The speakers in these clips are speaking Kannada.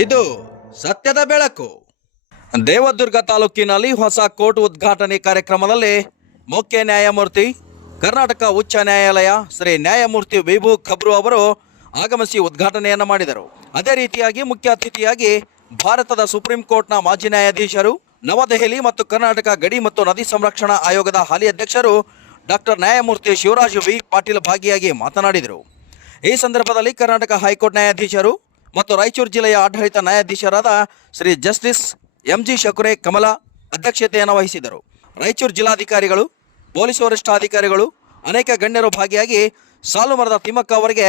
ಇದು ಸತ್ಯದ ಬೆಳಕು. ದೇವದುರ್ಗ ತಾಲೂಕಿನಲ್ಲಿ ಹೊಸ ಕೋರ್ಟ್ ಉದ್ಘಾಟನೆ ಕಾರ್ಯಕ್ರಮದಲ್ಲಿ ಮುಖ್ಯ ನ್ಯಾಯಮೂರ್ತಿ, ಕರ್ನಾಟಕ ಉಚ್ಚ ನ್ಯಾಯಾಲಯ ಶ್ರೀ ನ್ಯಾಯಮೂರ್ತಿ ವಿಭು ಖಬ್ರು ಅವರು ಆಗಮಿಸಿ ಉದ್ಘಾಟನೆಯನ್ನು ಮಾಡಿದರು. ಅದೇ ರೀತಿಯಾಗಿ ಮುಖ್ಯ ಅತಿಥಿಯಾಗಿ ಭಾರತದ ಸುಪ್ರೀಂ ಕೋರ್ಟ್ನ ಮಾಜಿ ನ್ಯಾಯಾಧೀಶರು, ನವದೆಹಲಿ ಮತ್ತು ಕರ್ನಾಟಕ ಗಡಿ ಮತ್ತು ನದಿ ಸಂರಕ್ಷಣಾ ಆಯೋಗದ ಹಾಲಿ ಅಧ್ಯಕ್ಷರು ಡಾಕ್ಟರ್ ನ್ಯಾಯಮೂರ್ತಿ ಶಿವರಾಜ್ ವಿ. ಪಾಟೀಲ್ ಭಾಗಿಯಾಗಿ ಮಾತನಾಡಿದರು. ಈ ಸಂದರ್ಭದಲ್ಲಿ ಕರ್ನಾಟಕ ಹೈಕೋರ್ಟ್ ನ್ಯಾಯಾಧೀಶರು ಮತ್ತು ರಾಯಚೂರು ಜಿಲ್ಲೆಯ ಆಡಳಿತ ನ್ಯಾಯಾಧೀಶರಾದ Shri justice M G Shakure Kamala ಅಧ್ಯಕ್ಷತೆಯನ್ನು ವಹಿಸಿದರು. ರಾಯಚೂರು ಜಿಲ್ಲಾಧಿಕಾರಿಗಳು, ಪೊಲೀಸ್ ವರಿಷ್ಠಾಧಿಕಾರಿಗಳು, ಅನೇಕ ಗಣ್ಯರು ಭಾಗಿಯಾಗಿ ಸಾಲು ಮರದ ತಿಮ್ಮಕ್ಕ ಅವರಿಗೆ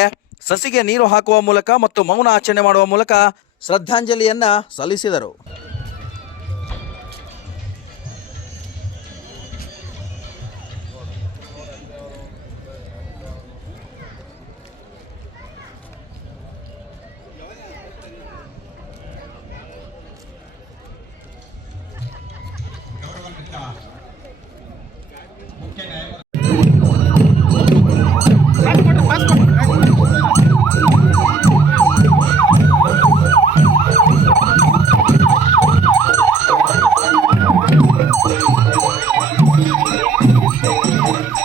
ಸಸಿಗೆ ನೀರು ಹಾಕುವ ಮೂಲಕ ಮತ್ತು ಮೌನ ಆಚರಣೆ ಮಾಡುವ ಮೂಲಕ ಶ್ರದ್ಧಾಂಜಲಿಯನ್ನ ಸಲ್ಲಿಸಿದರು.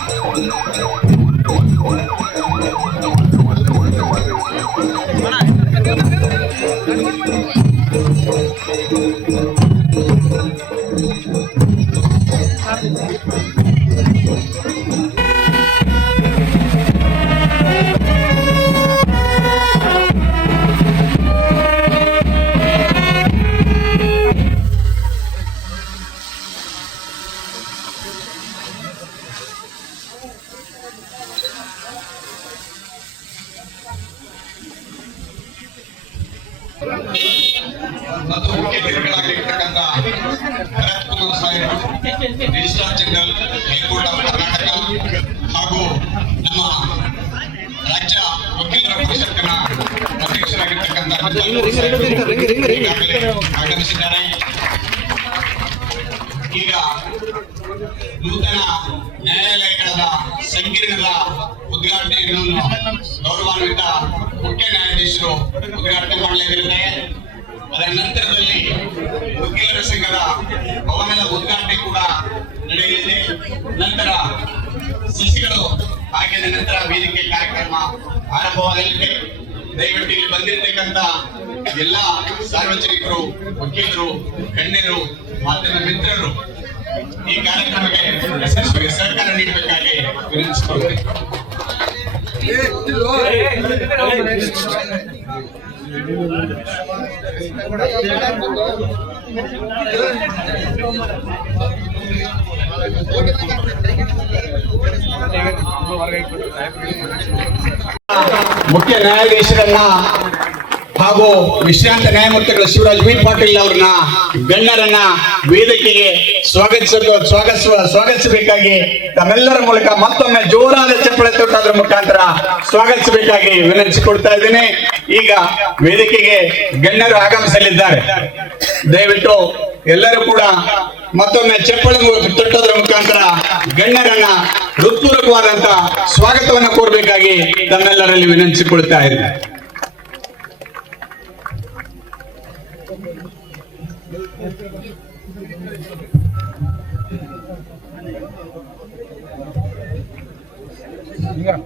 Thank you. ಮತ್ತು ಮುಖ್ಯಮಂತ್ರಿಗಳಾಗಿರ್ತಕ್ಕಂಥ ಭರತ್ ಕುಮಾರ್ ಸಾಹೇಬರು registrar general high court of Karnataka ಹಾಗೂ ನಮ್ಮ ರಾಜ್ಯ ವಕೀಲರ ಪರಿಷತ್ತಿನ ಅಧ್ಯಕ್ಷರಾಗಿರ್ತಕ್ಕಂಥ ಆಗಮಿಸಿದ್ದಾರೆ ಈಗ ನೂತನ ನ್ಯಾಯಾಲಯಗಳ ಸಂಕೀರ್ಣದ ಉದ್ಘಾಟನೆಯನ್ನು ಗೌರವಾನ್ವಿತ ಮುಖ್ಯ ನ್ಯಾಯಾಧೀಶರು ಉದ್ಘಾಟನೆ ಮಾಡಲಿದ್ದಾರೆ ಅದರ ನಂತರದಲ್ಲಿ ವಕೀಲರ ಸಂಘದ ಭವನದ ಉದ್ಘಾಟನೆ ಕೂಡ ನಡೆಯಲಿದೆ. ನಂತರ ಸಸಿಗಳು ಹಾಗೆ ನಂತರ ವೇದಿಕೆ ಕಾರ್ಯಕ್ರಮ ಆರಂಭವಾಗಲಿದೆ. ದಯವಿಟ್ಟು ಇಲ್ಲಿ ಬಂದಿರತಕ್ಕಂತ ಎಲ್ಲ ಸಾರ್ವಜನಿಕರು, ವಕೀಲರು, ಗಣ್ಯರು, ಮಾಧ್ಯಮ ಮಿತ್ರರು ಈ ಕಾರ್ಯಕ್ರಮಕ್ಕೆ ಸಹಕಾರ ನೀಡಬೇಕಾಗಿ ವಿನಂತಿಸಿಕೊಳ್ಳಬೇಕು ಮುಖ್ಯ ನ್ಯಾಯಾಧೀಶರನ್ನ ಹಾಗೂ ವಿಶ್ರಾಂತ ನ್ಯಾಯಮೂರ್ತಿಗಳು ಶಿವರಾಜ್ ವಿ ಪಾಟೀಲ್ ಅವರನ್ನ ಗಣ್ಯರನ್ನ ವೇದಿಕೆಗೆ ಸ್ವಾಗತಿಸಲು ಸ್ವಾಗತಿಸುವ ಸ್ವಾಗತಿಸಬೇಕಾಗಿ ತಮ್ಮೆಲ್ಲರ ಮೂಲಕ ಮತ್ತೊಮ್ಮೆ ಜೋರಾದ ಚಪ್ಪಳೆ ತೊಟ್ಟೋದ್ರ ಮುಖಾಂತರ ಸ್ವಾಗತಿಸಬೇಕಾಗಿ ವಿನಂತಿಸಿಕೊಡ್ತಾ ಇದ್ದೀನಿ. ಈಗ ವೇದಿಕೆಗೆ ಗಣ್ಯರು ಆಗಮಿಸಲಿದ್ದಾರೆ. ದಯವಿಟ್ಟು ಎಲ್ಲರೂ ಕೂಡ ಮತ್ತೊಮ್ಮೆ ಚಪ್ಪಳೆ ತೊಟ್ಟೋದ್ರ ಮುಖಾಂತರ ಗಣ್ಯರನ್ನ ಹೃತ್ಪೂರ್ವಕವಾದಂತ ಸ್ವಾಗತವನ್ನು ಕೋರಬೇಕಾಗಿ ತಮ್ಮೆಲ್ಲರಲ್ಲಿ ವಿನಂತಿಸಿಕೊಳ್ತಾ ಇದ್ದೇನೆ.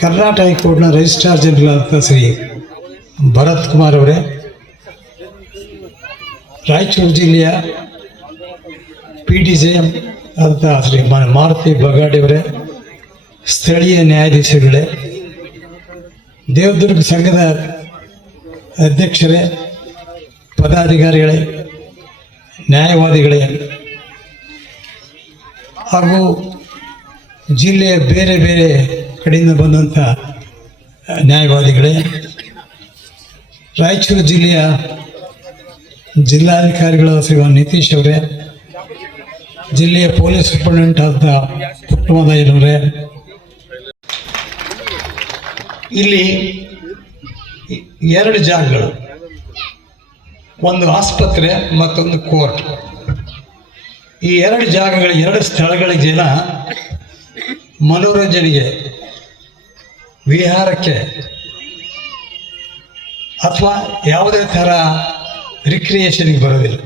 ಕರ್ನಾಟಕ ಹೈಕೋರ್ಟ್ನ ರಿಜಿಸ್ಟ್ರಾರ್ ಜನರಲ್ ಶ್ರೀ ಭರತ್ ಕುಮಾರ್ ಅವರೇ, ರಾಯಚೂರು ಜಿಲ್ಲೆಯ ಪಿ ಡಿ ಜೆ ಅಂತ ಶ್ರೀ ಮಾರುತಿ ಬಗಾಡಿ ಅವರೇ, ಸ್ಥಳೀಯ ನ್ಯಾಯಾಧೀಶರುಗಳೇ, ದೇವದುರ್ಗ ಸಂಘದ ಅಧ್ಯಕ್ಷರೇ, ಪದಾಧಿಕಾರಿಗಳೇ, ನ್ಯಾಯವಾದಿಗಳೇ, ಹಾಗೂ ಜಿಲ್ಲೆಯ ಬೇರೆ ಬೇರೆ ಕಡೆಯಿಂದ ಬಂದಂಥ ನ್ಯಾಯವಾದಿಗಳೇ, ರಾಯಚೂರು ಜಿಲ್ಲೆಯ ಜಿಲ್ಲಾಧಿಕಾರಿಗಳ ಶ್ರೀ ನಿತೀಶ್ ಅವರೇ, ಜಿಲ್ಲೆಯ ಪೊಲೀಸ್ ಸೂಪರಿಂಟೆಂಡೆಂಟ್ ಆದ ಪುಟ್ಟಮದಯ್ಯನವರೇ ಇಲ್ಲಿ ಎರಡು ಜಾಗಗಳು, ಒಂದು ಆಸ್ಪತ್ರೆ ಮತ್ತೊಂದು ಕೋರ್ಟ್. ಈ ಎರಡು ಜಾಗಗಳ, ಎರಡು ಸ್ಥಳಗಳಿಗೆ ಜನ ಮನೋರಂಜನೆಗೆ ವಿಹಾರಕ್ಕೆ ಅಥವಾ ಯಾವುದೇ ಥರ ರಿಕ್ರಿಯೇಷನ್ಗೆ ಬರೋದಿಲ್ಲ.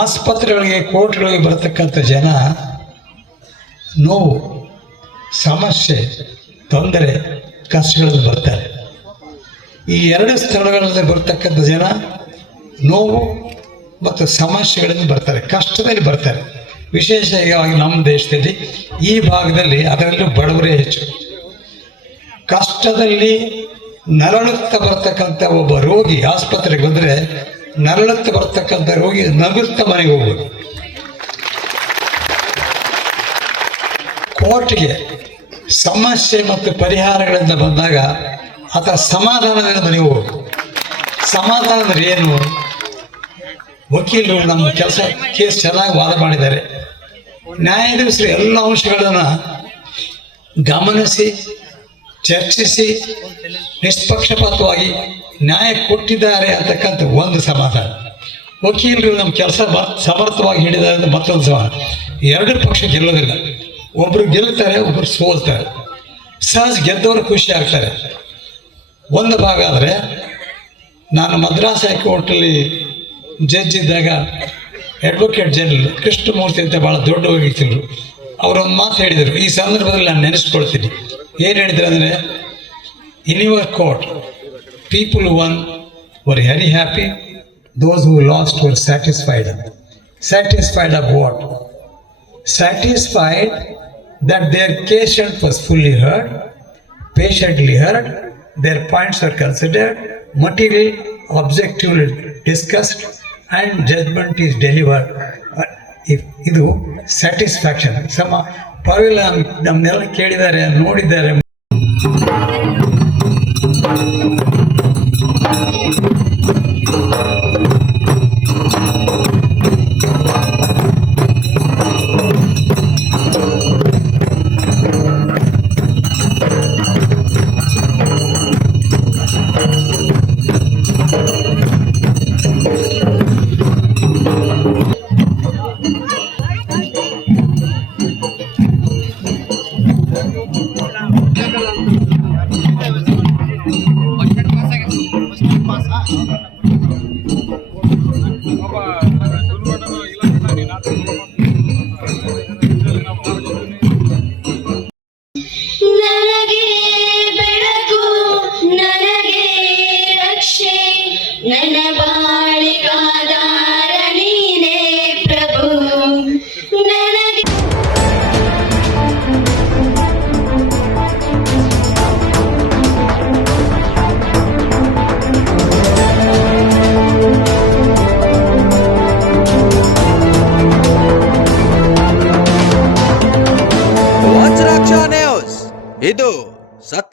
ಆಸ್ಪತ್ರೆಗಳಿಗೆ, ಕೋರ್ಟ್ಗಳಿಗೆ ಬರತಕ್ಕಂಥ ಜನ ನೋವು, ಸಮಸ್ಯೆ, ತೊಂದರೆ, ಕಷ್ಟಗಳಲ್ಲಿ ಬರ್ತಾರೆ. ಈ ಎರಡು ಸ್ಥಳಗಳಲ್ಲಿ ಬರ್ತಕ್ಕಂಥ ಜನ ನೋವು ಮತ್ತು ಸಮಸ್ಯೆಗಳಿಂದ ಬರ್ತಾರೆ, ಕಷ್ಟದಲ್ಲಿ ಬರ್ತಾರೆ. ವಿಶೇಷವಾಗಿ ನಮ್ಮ ದೇಶದಲ್ಲಿ ಈ ಭಾಗದಲ್ಲಿ ಅದರಲ್ಲೂ ಬಡವರೇ ಹೆಚ್ಚು. ಕಷ್ಟದಲ್ಲಿ ನರಳುತ್ತಾ ಬರ್ತಕ್ಕಂಥ ಒಬ್ಬ ರೋಗಿ ಆಸ್ಪತ್ರೆಗೆ ಬಂದರೆ ನರಳುತ್ತಾ ಬರ್ತಕ್ಕಂಥ ರೋಗಿ ನಗುತ್ತಾ ಮನೆಗೆ ಹೋಗ್ಬೋದು. ಕೋರ್ಟ್ಗೆ ಸಮಸ್ಯೆ ಮತ್ತು ಪರಿಹಾರಗಳಿಂದ ಬಂದಾಗ ಆತ ಸಮಾಧಾನದಿಂದ ಮನೆಗೆ ಹೋಗ್ಬೇಕು ಸಮಾಧಾನ ಅಂದ್ರೆ ಏನು? ವಕೀಲರು ನಮ್ಮ ಕೆಲಸ ಕೇಸ್ ಚೆನ್ನಾಗಿ ವಾದ ಮಾಡಿದ್ದಾರೆ. ನ್ಯಾಯಾಧೀಶರು ಎಲ್ಲ ಅಂಶಗಳನ್ನು ಗಮನಿಸಿ ಚರ್ಚಿಸಿ ನಿಷ್ಪಕ್ಷಪಾತವಾಗಿ ನ್ಯಾಯ ಕೊಟ್ಟಿದ್ದಾರೆ ಅಂತಕ್ಕಂಥ ಒಂದು ಸಮಾಧಾನ. ವಕೀಲರು ನಮ್ಮ ಕೆಲಸ ಸಮರ್ಥವಾಗಿ ಹಿಡಿದಾರೆ ಅಂತ ಮತ್ತೊಂದು ಸಮಾಧಾನ. ಎರಡು ಪಕ್ಷ ಗೆಲ್ಲೋದಿಲ್ಲ. ಒಬ್ರು ಗೆಲ್ತಾರೆ ಒಬ್ರು ಸೋಲ್ತಾರೆ. ಸಹಜ ಗೆದ್ದವರು ಖುಷಿ ಆಗ್ತಾರೆ. ಒಂದು ಭಾಗ ಆದರೆ, ನಾನು ಮದ್ರಾಸ್ ಹೈಕೋರ್ಟಲ್ಲಿ ಜಡ್ಜ್ ಇದ್ದಾಗ ಅಡ್ವೊಕೇಟ್ ಜನರಲ್ ಕೃಷ್ಣಮೂರ್ತಿ ಅಂತ ಭಾಳ ದೊಡ್ಡ ವ್ಯಕ್ತಿಗಳು ಅವರೊಂದು ಮಾತು ಹೇಳಿದರು. ಈ ಸಂದರ್ಭದಲ್ಲಿ ನಾನು ನೆನೆಸ್ಕೊಳ್ತೀನಿ. ಏನು ಹೇಳಿದ್ರು ಅಂದರೆ in your court people won were very happy those who lost were satisfied satisfied of what satisfied that their patient was fully heard, patiently heard, their points were considered, material objectively discussed, and judgment is delivered. Uh, if ಇದು ಸ್ಯಾಟಿಸ್ಫ್ಯಾಕ್ಷನ್ ಸಮ ಪರವಾಗಿಲ್ಲ ನಮ್ಮನ್ನೆಲ್ಲ ಕೇಳಿದ್ದಾರೆ ನೋಡಿದ್ದಾರೆ.